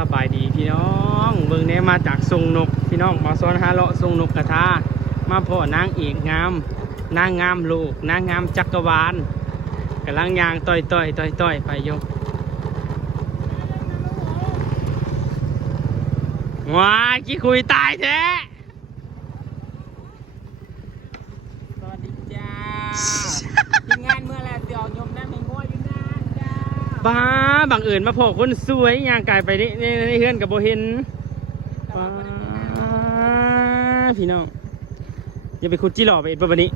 สบายดีพี่น้องเบิ่งเนี่มาจากทรงนกพี่น้องมาซ้อนฮาเลาะทรงนกกระทามาพ่อนางเอกงามนางงามลูกนางงามจักรวาลกำลังยางต่อยต่อยต่อยต่อยไปโยว้าขี้คุยตายแท้ สวัสดีจ้าทีมงานเมื่อไรเดี๋ยวยมน้ำให้งัวอยู่นานจ้า บ้าบั งเอิญมาพอคนสวยยางกายไปนี่ในในเฮือนกับโบเห็นป้าพี่น้องอย่าไปคุดจีหล่อไปเอ็ดปะบันนี้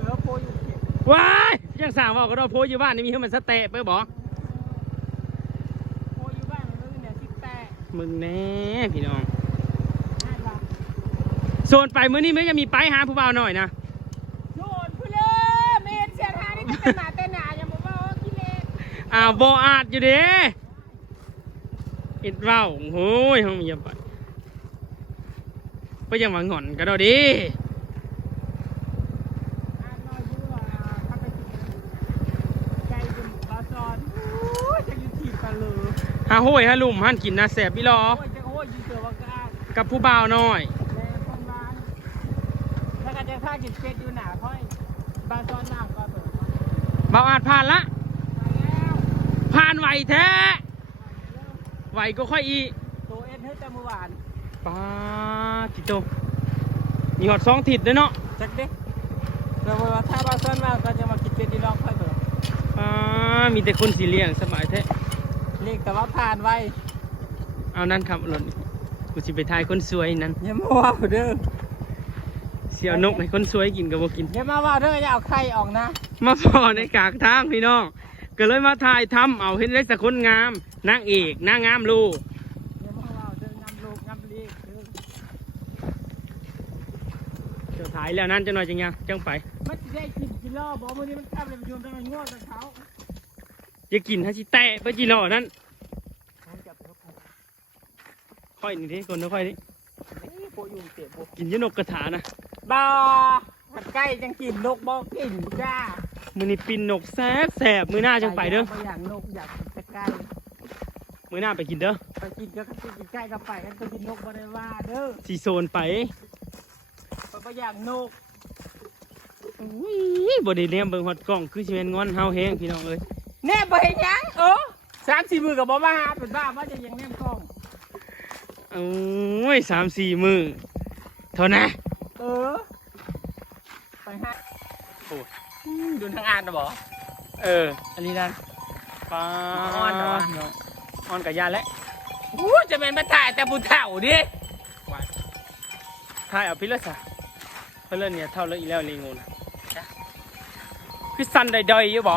เออโพอยู่เขตว้ายยังสั่งบอกก็เราโพอยู่บ้านนี่มีให้มันสเตะไปบอกโพอยู่บ้านมันเรื่องเนี่ยสิแปดมึงแน่พี่น้องโซนไปมื้อนี้ไม่จะมีไปหาผู้บ่าวหน่อยนะ อ้าวบอาดอยู่เด้เอ็ดเว้าโอ้ยห้องมีอย่าไปก็ยังมาหงอนกันเอาดิอ่านน้อยอยู่ว่าเข้าไปกินไก่จนบาซอนโอ้ยจะอยู่ที่กันเลยหาโห้ยหาลุ่มหันกินนะแสบพี่รอโอ้ยจะโอ้ยอยู่เสือว่ากล้ากับผู้บ่าวน้อยแรงคนบ้านแล้วก็จะท่ากินเป็ดอยู่หนาค่อยบาซอนน้ำก็เปิดบ่าวอาดผ่านละมาแล้วผ่านไหวแท้ไหวก็ค่อยอีตัวเอ็นเฮ้แต่เมื่อวานป้าจิโตมีหอดสองทิศด้วยเนาะจักดิเราบอกว่าถ้าบาซอนมาก็จะมากินเป็ดที่ลองค่อยเปิดป้ามีแต่คนสีเลี้ยงสบายแท้เรียกแต่ว่าผ่านไวเอานั่นครับรถกูสิไปทายคนสวยนั่นอย่ามาว่าเด้อเสียวนกให้คนสวยกินกับบ่กินอย่ามาว่าเด้ออย่าเอาไข่ออกนะ มาพอในกากทางพี่น้อง ก็เลยมาถ่ายทำเอาเห็นได้สักคนงามนางเอกนางงามลูกอย่ามาว่าเด้องำลูกงำเลีกเด้อเดี๋ยวถ่ายแล้วนั่นจะหน่อยจังยังจังไปมันจะได้กินกินล่อบอกมื้อนี้มันขับเลยไปโยนไปมันง่วงกับเขาจะกินฮะสิแตะไปจีรอนั่นมันจับเขาไปค่อยนี่ดิคนค่อยนี่นี่โปอยู่เตะโปกินอยี่นกกระถานะบ่ผัดไก่จังกินนกบอกกินจ้า มือนี้ปินนกแซ่บแสบมือหน้าจังไปเด้อบ่อยากนกอยากแต่ไก่มือหน้าไปกินเด้อไปกินก็กินไก่กับไปกันไปกินนกบ่ได้ว่าเด้อสีโซนไปไปบ่อยากนกอุ้ยบไดีเลี้ยงเบิ่งฮอดกล้องคือสิแม่นงอนเฮาแฮงพี่น้องเอ้ยแน่บ่เห็นหยังเออสามสี่มือกับบ่มาหาเป็นบ้าว่าจะยังแนมกล้องโอ้ยสามสี่มือเท่านะเออไปฮะโอ้ยอืม ดูทางอ่านนะบ่เออ อันนี้นั่นปลาอ้อนเหรอวะเนาะอ้อนกับยาและอู้จะเป็นมาถ่ายแต่ผู้เฒ่าดิถ่ายเอาพิลสะเพื่อนเนี่ยเท่าแล้วอีแล้วลีงูนะคือสันใดๆอยู่บ่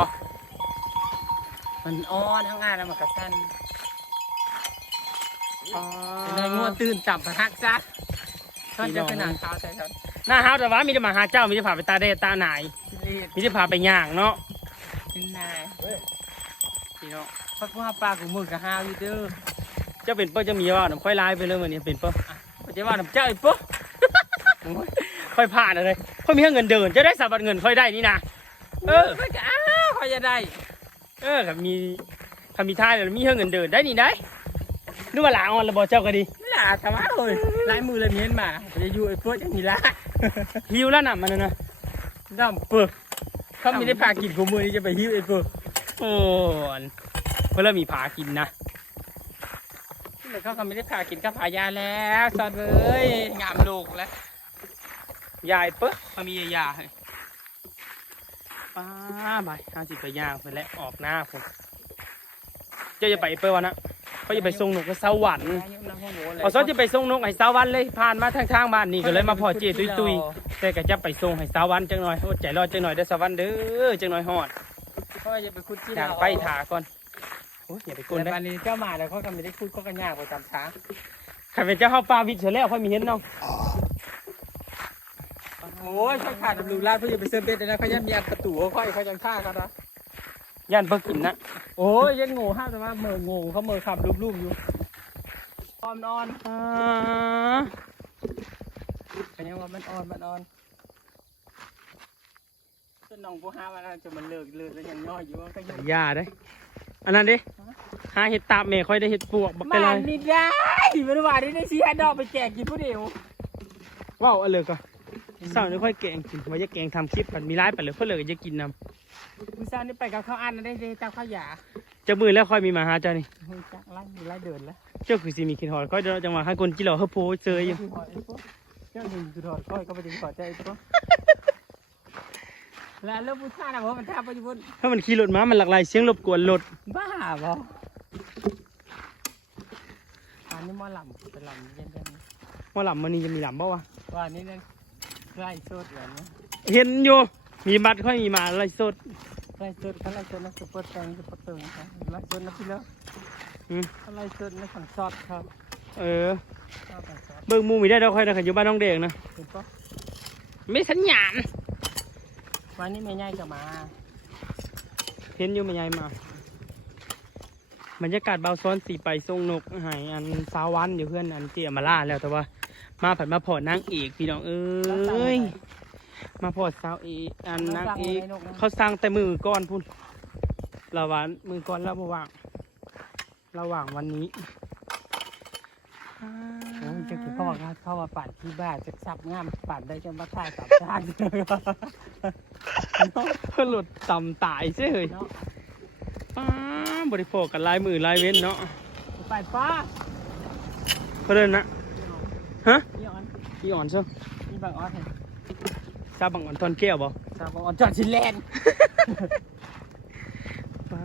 มันอ้อนทางอ่านแล้วมันก็สั้นปลาเป็นไงงัวตื่นจับมาฮักซะท่านจะไปหนังขาวใส่ท่านหน้าเฮาแต่ว่ามีแต่มาหาเจ้ามีแต่พาไปตาเดตาหนายรีด มีแต่พาไปย่างเนาะเป็นนายพี่น้องเพราะว่าปลาของมือกับฮาวอยู่เด้อเจ้าเป็นเปิ้ลจะมีว่าน้ำค่อยลายไปเลยวันนี้เป็นเปิ้ลปัจจุบันผมเจ้าอีกปุ๊บค่อยผ่านอะไรค่อยมีเงินเดินจะได้สับบัตรเงินค่อยได้นี่นะเออไม่ก็อ้าวพอจะได้ เออครับมีทำมีท่าแล้วมีเงินเดินได้นี่ได้นึกว่าหลาออนระบอเจ้าก็ดีนี่ล่ะทำไมเอ้ยลายมือเลยเมียนมาจะอยู่ไอ้พวกอย่างนี้ละหิวแล้วน่ะมันน่ะ นะน้ำเปิกเขาไม่ได้พากินของมือนี่จะไปหิ้วไอ้เปิกโอ้ยเพื่อมีผากินนะแต่เขาก็ไม่ได้พากินข้าผายาแล้วสอดเอ้ยงามลูกแล้วยายเป๊ะมามียาให้ป้าไปห้าสิบไปย่างไปแล้วออกหน้าผมเจ้าจะไปเปิ้ลวะนะ เขาจะไปส่งนกกับสวรรค์เอาซอจะไปส่งนกให้สวรรค์เลยผ่านมาทางทางบ้านนี่ก็เลยมาพอเจตุยตุยแต่ก็จะไปส่งให้สวรรค์จังหน่อยโอ้ใจรอดจังหน่อยเด้อสวรรค์เด้อจังหน่อยฮอดเขาจะไปคุดที่อยากไปถาก่อนโอ้ยอย่าไปกควนนได้วันนี้เจ้ามาแล้วเขาก็ไม่ได้คุดเขาก็ยากไปตามช้างใครเป็นเจ้าเข้าป่าวิทย์เฉยแล้วค่อยมีเห็นเนาะโอ้ยเขาขาดดูลาดเพื่อจะไปเซิร์ฟเบ็ดเลยนะเขายังมีอัดประตูเขาค่อยเขายังฆ่ากันนะ ย่านเพิ่งกินนะ โอ้ยยังโง่ห้ามแต่ว่าเมื่อโง่เขาเมื่อขับรูปๆอยู่ออมนอนอ่าเป็นยังว่ามันอ่อนมันอ่อนจนน้องผู้ห้ามันจะมันเลิกเลิกแล้วยังน้อยอยู่มันก็ยังอย่าได้ อันนั้นดิหาเห็ดตาบแม่ค่อยได้เห็ดปวกบักมักะลายนนี่ได้มันว่าได้ได้ชี้ให้ดอกไปแจกกินผู้เดียวว้าวเอาเลยก็เศร้านี่ค่อยแกงกินว่าจะแกงทำคลิปมันมีร้ายไปเลยเพื่อเลยจะกินน ผู้ชายนี่ไปกับเขาวอันนั้นได้ได้ตามข้าวหยาำจะมือแล้วค่อยมีมาหาเจ้านี่เฮ้ยจักไล่ไล่เดินแล้วเจ้าคือสิมีกินหอดค่อยเดินจังหวะให้คนกินเหล่าเฮาโพเซยอยู่เจ้าหนึ่งจุดถอดก้อยก็ไปถึงถอดใจตัวแล้วเรื่องผู้ชายนะเพราะมันท่าไปอยู่บนถ้ามันขี่รถมา มันหลากหลายเสียงรบกวนรถบ้าบ่อันนี้หมอลำเป็นลำเย็นๆว่าหลำมันนี่จะมีหลำบ่วะว่านี่นั่นไล่สดแบบนี้เห็นอยู่มีบัตรค่อยมีมาอะไรสดไล่สด เขาไล่สดนะซุปเปอร์แตงซุปเปอร์เติงครับไล่สดนะพี่เลิศอืมเขาไล่สดนะขังซอดครับเออชอบขังซอดเบิ่งหมูมีได้ดอกค่อยนะขันอยู่บ้านน้องเด็กนะเห็นปะไม่สัญญาณวันนี้แม่ย่ายจะมา เห็นอยู่ไม่ใหญ่มาบรรยากาศเบาซ้อนสีไปทรงนกหายอันสาววันอยู่เพื่อนอันเตี่ยมาล่าแล้วแต่ว่า มาผัดมาพอนางเอกพี่น้องเอ้ย มาพอสาวเอกอันนางเอกเขาสร้างแต่มือก้อนพุ่นระหว่างมือก้อนแล้วระว่างระหว่างวันนี้โอ้ยจะคือเขาบอกว่าเข้ามาปั่นที่บ้านจะสับงามปั่นได้จนมาถ่ายสามชาติเพื่อหลุดต่ำตายใช่เลยเนาะป้าบริโภคกันลายมือลายเว้นเนาะไปฟ้าเพราะเดินนะฮะพี่ออนพี่อ่อนเชียวพี่บางออนเห็น ซาบังอ่อนตอนแก้วบ่สาวบางออนจอดชินแลนด์ป้า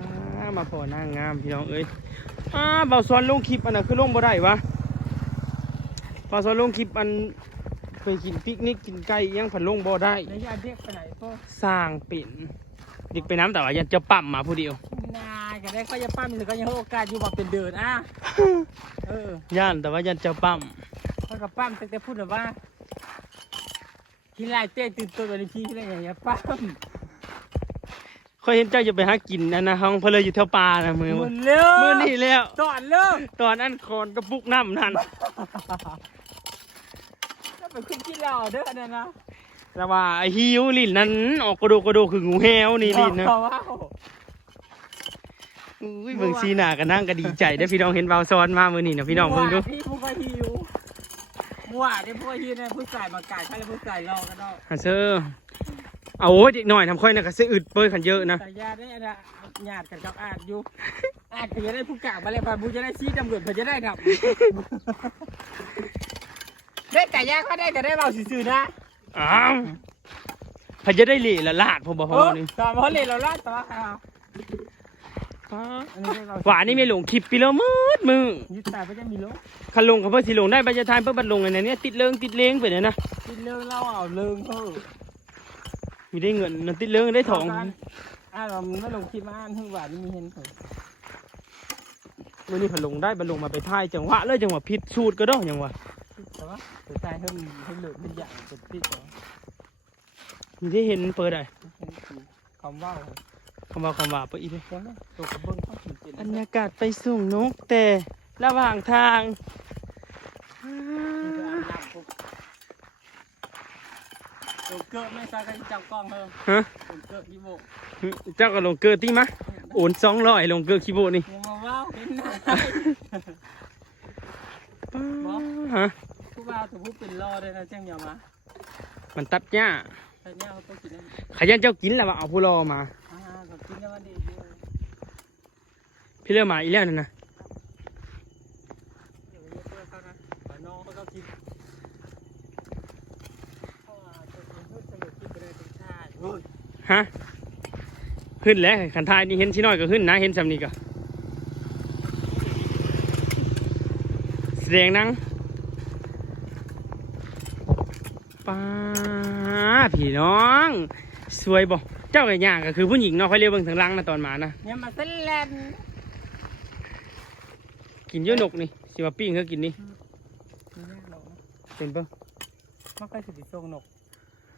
มาพอนางงามพี่น้องเอ้ยอ้าเบาซ้อนลงคลิปอันน่ะคือลงบ่ได้วะเบาซ้อนลงคลิปอันไปกินปิกนิกกินไก่อิหยังผันลงบ่ได้แล้วยาเด็กไปไหนพวกสร้างเป็นเด็กไปน้ำแต่ว่ายันจะปั๊มมาผู้เดียว นาก็ได้ก็จะปั้มหรือก็ยังให้โอกาสอยู่มาเป็นเดินอะเออย่านแต่ว่ายันจะปั๊ม เขากับปั้มแต่แต่พูดแบบว่า ที่ไล่เต้ตื่นตัววันนี้พี่ที่ไรอย่างเงี้ยปั้มเคยเห็นเจ้าจะไปหากินอันนะห้องเพนเลยอยู่แถวป่านะมือหมดเร็วมือนี่แล้วตอนเริ่มตอนนั้นคอนกระปุกน้ำนั่นถ้าไปขึ้นที่เราเด้อเนี่ยนะแต่ว่าไอ้หิวลิ้นนั้นออกกระโดกกระโดกคืองูแฮวนี่ลิ้นนะเพราะว่าอุ้ยเบิ่งซีหน้ากันนั่งก็ดีใจได้อพี่น้องเห็นเบาซ้อนมามือนี่นะพี่น้องเบิ่งดู พี่ผู้ก็หิว มัวได้ผู้หิวเนี่ยผู้ใส่มากายใครแล้วผู้ใส่รอกันเนาะฮะเซอร์เอาโอ้ยเด็กหน่อยทำค่อยนะก็เสียอึดเปิ้ลขันเยอะนะแต่ญาติได้นะญาติกันกับอาดอยู่อาดก็จะได้ผู้กลางมาเลยพันผู้จะได้ชี้ตำรวจเพื่อจะได้ดับได้แต่ยาก็ได้ก็ได้เราซื่อๆนะ อ้าวพะจะได้เหล่ละลาดผมบอกเอเขาอนี่ตอนเขาเล่นเราลาดต่อค่ะ อันนี้ได้เราหวานนี่ไม่หลงคลิปปีแล้วมืดมือยึดตายไปจะมีลงคันลงกับเพื่อสิลงได้บรรยทานเพื่อบัดลงอันนี้ติดเลิงติดเล้งไปเนี่ยนะกินเรื่องเล่าเอาเรื่องเขามีได้เงินนะติดเลิงได้ทองอ่าเราไม่ลงคลิปมาอ่านให้หวานนี่มีเห็นเขามื่อนี้ผันลงได้บัดลงมาไปท่ายจังหวะเลยจังหวะผิดสูตรก็ได้ยังวะแต่ว่าตัวใจเพิ่มให้เหลือเป็นอย่างเป็นปิดเหรอมีได้เห็นเปิดได้คำว่า คำว่าคำว่าไปอีกเลยใช่ไหมตัวกระเบื้องเขาถึงเป็นบรรยากาศไปส่งนกแต่ระหว่างทางตัวเกิดไม่ใช่ก็จับกล้องเพิ่มฮะตัวเกิดยี่โบเจ้าก็ลงเกลือตีมะโอนสองร้อยลงเกลือคีโบนี่ยังมาว้าวเห็นหน้าฮะผู้บ่าวตัวผู้เป็นรอเลยนะแจ้งอย่ามามันตัดหญ้าแต่เนี่ยเขาต้องกินนั่นขยันเจ้ากินแล้วว่าเอาผู้รอมา อ่าก็กินได้วันดีเดียว พี่เลือมาอีแล้วนั่นนะเดี๋ยวเยอะเพื่อเขานะแต่น้องเขาก็กินเพราะว่าตัวเองเพิ่งสนุกกินไปเลยเป็นชาติฮะขึ้นแล้วขันทายนี่เห็นชิน้อยก็ขึ้นนะ เห็นสำนีก็แสดงหนังป้าพี่น้อง สวยบ่เจ้าไก่ย่างก็คือผู้หญิงเนาะค่อยเรียกเบิ่งถึงหลังนะตอนมานะ เนี่ยมาเส้นแลน กินเยอะนกนี่สิมาปิ้งเขากินนี่นี่แน่หรอกนะเป็นเบิ่งมันก็สุดที่ทรงนก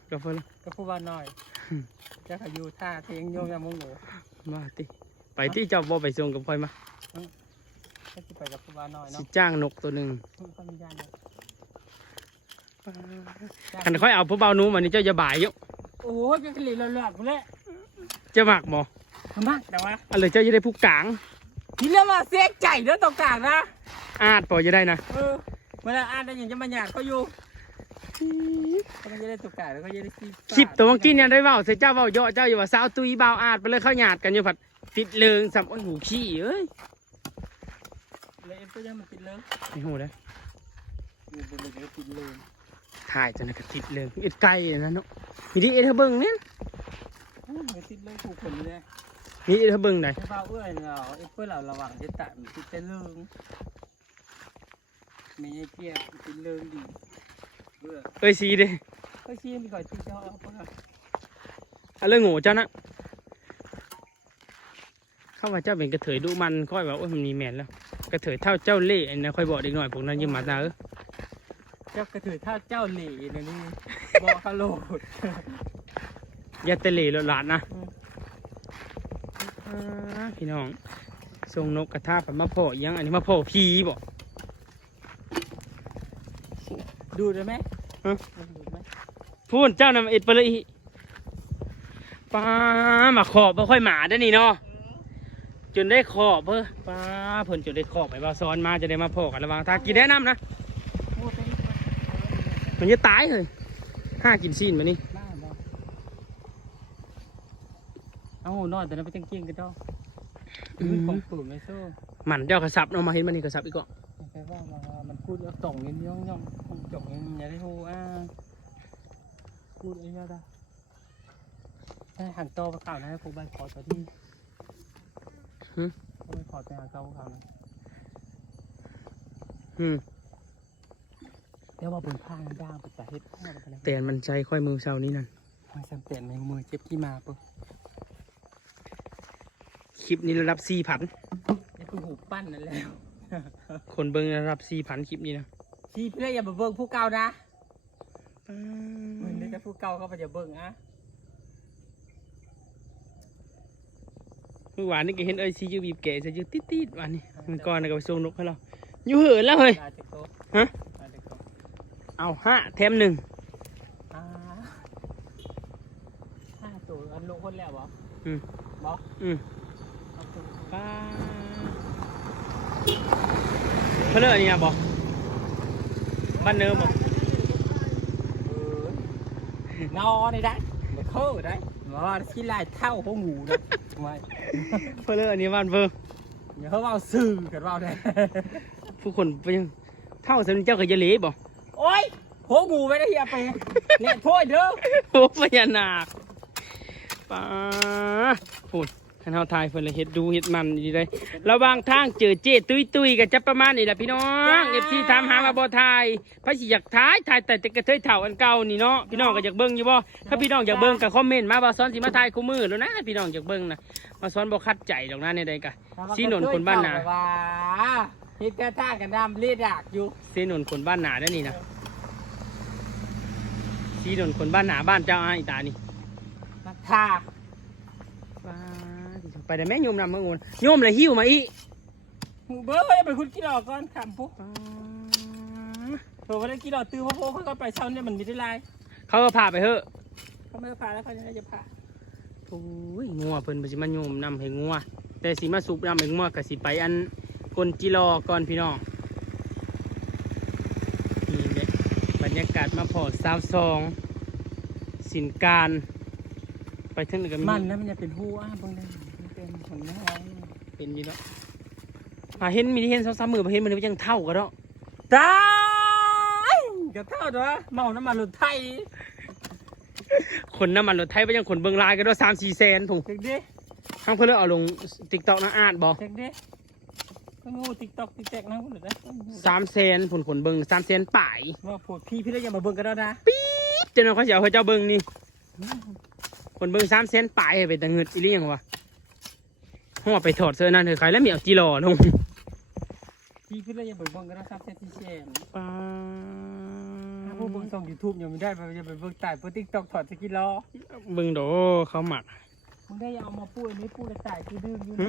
ก็เพิ่นก็พูดว่าน้อยอืมจะขยูท่าเทียงโยงยามงหนูมาติไปที่เจ้าบ่ไปส่งกับค่อยมาก็จะไปกับผู้ว่าน้อยสิเนาะจ้างนกตัวหนึ่งก็มีญาติเนาะคันค่อยเอาผู้เบาหนูมานี่เจ้าจะบ่ายอยู่โอ้ยเป็นกะหรี่เลือดๆกูเลยเจ้ามักบ่มันมากแต่ว่าอะไรเจ้าจะได้ผู้กลาง พี่เรียกว่าเสียใจเด้อตรงกลางนะอาดปล่อยจะได้นะเออเวลาอ่านได้ยังจะมาหยาดเขาอยู่เขาไม่ได้ตรงกลางแล้วก็จะได้คลิปคลิปตัวเมื่อกี้เนี่ยได้เว้าใส่เจ้าเว้าเยาะเจ้าอยู่ว่าสาวตุยบ่าวอาดไปเลยเข้าหยาดกันอยู่ผัดติดเลิงสับโอ้ยหูขี้เอ้ยเลยเอ็มก็ยังมาติดเลยไม่หูเลยอยู่บนเลยก็ติดเลยถ่ายจนกระติดเลิงเอ็ดไกลเลยนะเนาะมีดิเอ็ดเธอเบิ่งเนี่ยโอ้ยติดเลยถูกคนเลย มีเอ็ดเธอเบิ่งไหนอยใช่ป่าเอื้อยเราเอ็มเพื่อเราระวังจะตัดมันติดแต่เรื่องมีไอ้เกียร์ติดเรื่องดีเบื่อเอ้ยสีเด้ก็ชี้มีก่อนที่เจ้าเอาเพื่อเอาเรื่องโง่เจ้านะเข้าว่าเจ้าเป็นกระเถยดุมันค่อยว่าโอ้ยมันมีแมนแล้วกระเถยเท่าเจ้าเล่ห์อันนะค่อยบอกเด็กหน่อยพวกนั้นยืมมาตาเออเจ้ากระถือถ้าเจ้าเหล่นะนี่บอกกะโหลดอย่าเตะเล่ห์หลานนะอืมอ่า พี่น้องทรงนกกระทาแบบมาโผล่ยังอันนี้มาโผล่ผีบ่ดูได้ไหมฮะดูไหมพูดเจ้านำเอ็ดไปเลยอีป้ามาขอบบ่ค่อยหมาได้อนี่เนาะจนได้ขอบเพิ่ป้าเพิ่นจนได้ขอบไปว่าซ้อนมาจะได้มาโผล่กันระหวังทางกินแนะนำนะโอ้เต็มมันจะตายเลยห้ากินซีนมานี่ หน้าบ่ เอ้านอนแต่นั้นไปจังเกียงกันเจ้าอืมันมของฝืนไม่สู้หมันเจ้ากระสับเนาะมาเห็นมันนี่กระสับอีกก็แปลว่ามันพูดแล้วต่องนิดย่องย่องคงจ่องยังอย่าได้ฮู้อ่าพูดไอ้ยอดอะให้หันโตมาข่าวนะให้ผมใบขอตัวที่ผมไปขอแต่หาเก้าข่าวนะอืมเดี๋ยวว่าบนผ้าย่างไปจ่าเฮ็ดผ้าไปเลยแต่มันใจค่อยมือเช้านี้นั่นมาสังเกตในมือเจ็บที่มาปุ๊บ คลิปนี้ระดับสี่พันนี่คือหูปั้นนั่นแล้วคนเบิ้งระดับสี่พันคลิปนี้นะที่เพื่ออย่ามาเบิ่งผู้เก่านะมันได้แต่ผู้เก่าเขาไปอย่าเบิ่งอะเมื่อวานนี่ก็เห็นเอ้ยซียูบีบแกะซะอยู่ติดๆวันนี้มันก่อนนะก็ไปส่งนกให้เราอยู่เหินแล้วเฮ้ยลาจากโต๊ะฮะลาจากโต๊ะเอาห้าแถมหนึ่งอ่าห้าตัวอันลงคนแล้วบ่อืมบ่อืมเอาตัว ป้าเพื่อนอันนี้นะบอกบ้านเนิมบอกเอองอได้ได้มาเข้าได้มาที่ลายเท่าพวกหมูนะไม่เพื่อนอันนี้บ้านเพิ่มอย่าเขาเอาซื่อกันว่าได้ผู้คนไปยังเท่าสำนเจ้าเคยจะเละบอกโอ้ยพวกหมูไม่ได้เฮียไปเละถ้วยเด้อโอ้พญานาคป้าพูด ขันเฮาทายเพิ่นเลยเฮ็ดดูเฮ็ดมันดีเลยระหว่างทางเจอเจตุยตุยๆกันจะประมาณนี้แหละพี่น้องเอฟซีถามหาว่าบ่ทายพระสิอยากทายทายแต่แต่กระเทยเถ่าอันเก่านี่เนาะพี่น้องก็อยากเบิ่งอยู่บ่ถ้าพี่น้องอยากเบิ่งก็คอมเมนต์มาว่าซ้อนสิมาทายคู่มือแล้วนะพี่น้องอยากเบิ่งนะมาซ้อนบ่คัดใจดอกนะในใดกะสีหนุนคนบ้านนาว่าเฮ็ดแต่ท่ากันดำเลียดากอยู่ซีนนคนบ้านหนาได้อนี่นะซีนนคนบ้านหนาบ้านเจ้าอ้ายอีตานี่นักท่าว้า ไปได้แม่โยมนำเมื่อวันโยมเลยหิ้วมาอีมึงเบ้อไปเป็นคุณกิโลก่อนคำปุ๊บโถวันนี้กิโลตื้อพ่อพ่อเขาก็ไปเช่าเนี่ยมันมีได้ไรเขาก็พาไปเถอะเขาไม่พาแล้วเขาจะจะพาโอ้ยงัวเพิ่นบ่สิมาโยมนำให้งัวแต่สิมาสูบนำให้งัวก็สิไปอันกลจิรอก่อนพี่น้องนี่แหละบรรยากาศมาพอสาวซองสินการ ไปถึงนนก็มีมันนะมันจะเป็นหูอ้าบางได้ มันเป็นผลน้อยเป็นอยู่แล้วหาเห็นมีที่เห็นสองสามมือบ่เห็นมันเลยยังเท่ากันเนาะตายกับเท่าตัวเมาน้ำมันหลุดไทยคนน้ำมันรถไทยไปยังคนเบิงลายกันด้วยสามสี่แสนถุงเด็กดิทั้งเพื่อนเอาลงติ๊กต็อกนะอาดบอกเด็กดิก็งูติ๊กตอกติ๊กแตกนะคุณเหรอสามแสนผลขนเบิงสามแสนป่ายว่าปวดพี่พี่ได้ยังมาเบิ่งกันแล้วนะเจ้าน้องเขาจะเอาให้เจ้าเบิงนี่คนเบิงสามแสนป่ายไปแต่เงินอีเลี่ยงวะ ห่อไปถอดเสื้อนั่นเถอะใครแล้วมีเอาจีรอลงพี่พี่ได้ยังเบิ่งกันแล้วซับเซตที่แชร์ป้าถ้าพวกเบิ่งช่องยูทูบยังไม่ได้ไปจะไปเบิ่งใต้เบิ่งติ๊กตอกถอดสกินล้อเบิงโดเขาหมักมึงได้เอามาปูอันนี้ปูแล้วตายคือดื้ออยู่หึ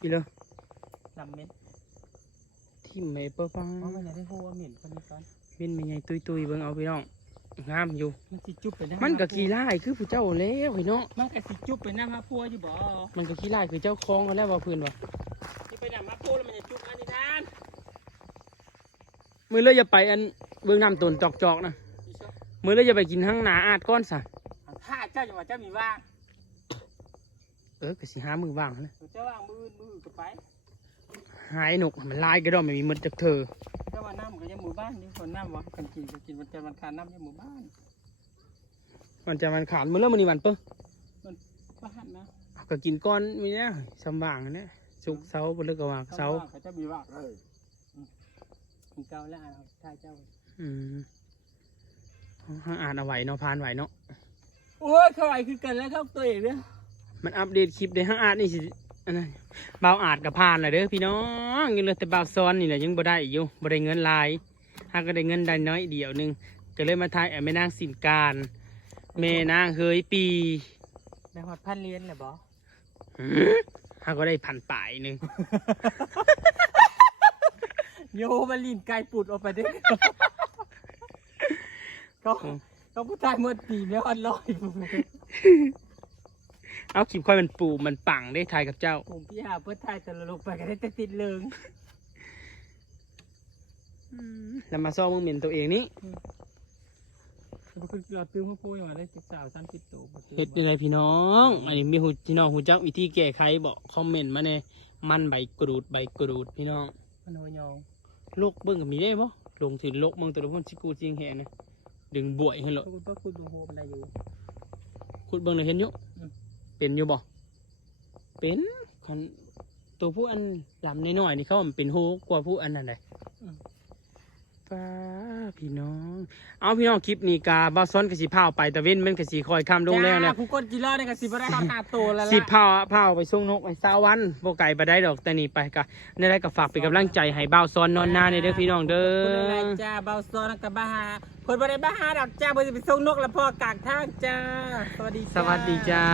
อีเลยลำเม็ดทิมไม่เปิ้ลปังเพราะมันอยากได้พูดว่าเหม็นคนนี้ก่อนเป็นไม่ไงตุยตุยๆเบิงเอาพี่น้อง งามอยู่ มันสิจุบไปนะมันก็ขี้ไล่คือผู้เจ้าแล้วเฮ้ยเนาะมันก็สิจุบไปน้ำมาพัวอยู่บ่มันก็ขี้ไล่คือเจ้าคองกันแล้วว่าเพื่อนว่าที่ไปน้ำมาพัวแล้วมันจะจุบอันนี้นานมือเลยอย่าไปอันเบื้องน้ำตนจอกๆนะอีชอบมือเลยอย่าไปกินทั้งหนาอาดก้อนซะถ้าเจ้าจะว่าเจ้ามีว่างเออก็สิหามือว่างนะเจ้าว่างมือมือก็ไปหายหนกมันลายก็ดอมไม่มีมดจากเธอเจ้า ว่าน้ำก็ยังหมู่บ้านนี่คนน้ำวะกันกินก็กินวันจันทร์วันคารน้ำยังหมู่บ้านมันจะมันขาดมือแล้วมันนี่มันเปิ้งบ้านนะเอาก็กินก้อนมีเนี่ยสำว่างเนี่ยสุกเสาบนเลือกว่างเสาเขาจะมีว่างเออกินเกาแล้วอะถ้าเจ้า อืมห้างอ่านเอาไหวเนาะพานไหวเนาะโอ้ยเขาไหวคือกันแล้วครับตัวเองเนี่ยมันอัปเดตคลิปในห้างอ่านนี่สิ อันนั้นบ่าวอาจกับพานเลยเด้อพี่น้องยังเหลือแต่บ่าวซ้อนนี่แหละยังบ่ได้อยู่บ่ได้เงินหลายหากก็ได้เงินได้น้อยเดียวหนึงก็เลยมาทายแอบแม่นางสินการแม่นางเฮยปีในหอดพันเรียนแหละบอหือหากก็ได้พันป่ายหนึงโยมาลินไก่ปุดออกไปเด้อก็ก็ผู้ชายเมื่อปีไม่หอดลอย เอาคลิปค่อยมันปูมันปังได้ทายกับเจ้า ผมพี่หาเพื่อไทยแต่ละลงไปก็ได้แต่ติดเลิงแล้วมาซ่อมมึงเหม็นตัวเองนี่คือเราตื้อมาพูดอย่างไรได้สิบสาวสามสิบตัวบ่ตื้อเฮ็ดยังไงพี่น้อง อันนี้มีหูพี่น้องหูจักวิธีแก้ไขบอกคอมเมนต์มาในมันใบกรูดใบกรูดพี่น้องมันหัวยองโลกเบิ่งก็มีได้บ่ลงถึงโลกเบิ่งตัวละคนสิกูจริงแฮนะดึงบวยให้เหรอคุณก็คุณดูโฮมได้อยู่ขุดเบิ่งเลยเห็นอยู่อืม เป็นอยู่บ่เป็นคันตัวผู้อันลำน้อยๆนี่เขาว่ามันเป็นโฮกว่าผู้อันนั้นได้ป้า พี่น้อง เอาพี่น้องคลิปนี้กาบ้าซ้อนกับสีพาไปแต่เว้นมันกับสีคอยข้ามลงแล้วแหละจ้าผู้คนกี่รอบในกับสิบได้ราคาโตแล้วสิล่ะเผาเผาไปส่งนกไอ้สาวันโบไก่ไปได้ดอกแต่นี่ไปกะนี่ได้ก็ฝากเป็นกำลังใจให้บาซ้อนนอนหน้าในเด้อพี่น้องเด้คนอะไรจ้าเบาซ้อนกับบาฮาคนบ่ได้บาฮาดอกจ้าบ่ได้ไปส่งนกแล้วพอกางทางจ้า สวัสดีสวัสดีจ้า